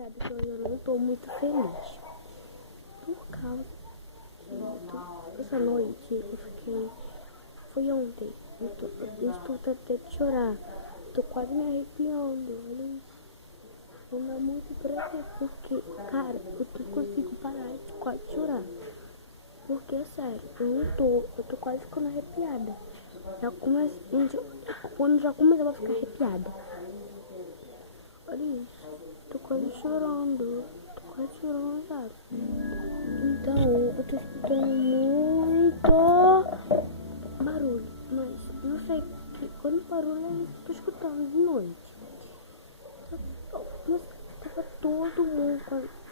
sabe que hoje eu não tô muito feliz. Por causa que essa noite eu fiquei... Foi ontem. Eu estou até de chorar. Tô quase me arrepiando. Olha isso. Não dá muito pra ver, porque, cara, eu não consigo parar de quase chorar. Porque, é sério, eu tô quase ficando arrepiada. Quando já começava a ficar arrepiada. Olha isso, tô quase chorando, sabe? Então, eu tô escutando muito barulho, mas não sei quando barulho eu tô escutando de noite. Tava todo mundo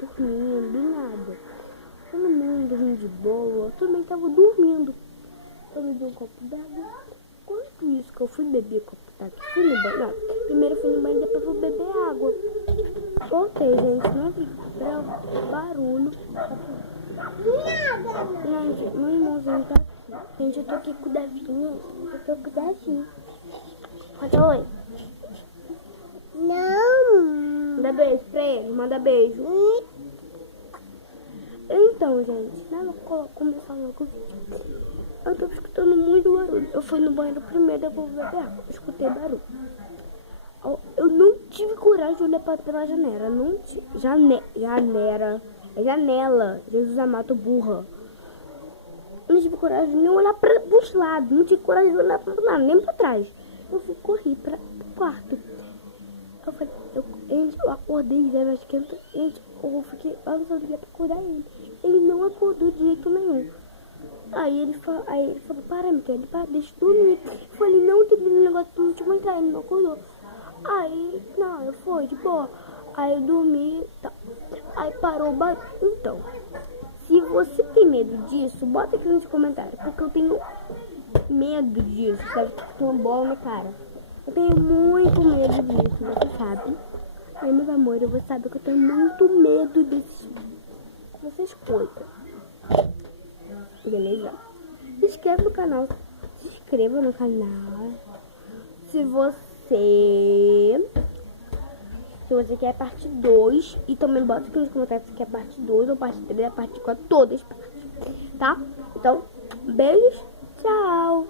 dormindo, do nada. Todo mundo dormindo de boa, eu também tava dormindo. Eu bebi um copo d'água. Enquanto isso que eu fui beber copo d'água, fui no banho. Não, primeiro eu fui no banho, depois eu fui beber água. Voltei, gente, não vi barulho. Gente, meu irmãozinho tá aqui. Gente, eu tô aqui com o Davinho. Fala oi. Não. Manda beijo pra ele, manda beijo. Então, gente, começar logo o vídeo. Eu tô escutando muito barulho. Eu fui no banheiro primeiro, depois beber água. Eu escutei barulho. Eu não tive coragem de olhar pela janela. Não tive. Janela. Jesus amado, burra. Eu não tive coragem de nem olhar pros lados. Não tive coragem de olhar pra nada, nem pra trás. Corri pro quarto. Eu acordei, velho, acho que eu fiquei ansiosa pra acordar ele. Ele não acordou de jeito nenhum. Aí ele falou, para, Miquel, deixa eu dormir. Eu falei, não, tem um negócio pra não te entrar, ele não acordou. Aí, não, eu fui de boa. Aí eu dormi, tá. Aí parou o barulho. Então, se você tem medo disso, bota aqui nos comentários, porque eu tenho medo disso, sabe? Tem uma bola na cara. Eu tenho muito medo disso, você sabe? Aí, meus amores, você sabe que eu tenho muito medo dessas coisas. Beleza? Se inscreva no canal. Se inscreva no canal. Se você quer a parte 2. E também bota aqui nos comentários se quer a parte 2 ou parte 3, a parte 4, todas. Tá? Então, beijos. Tchau.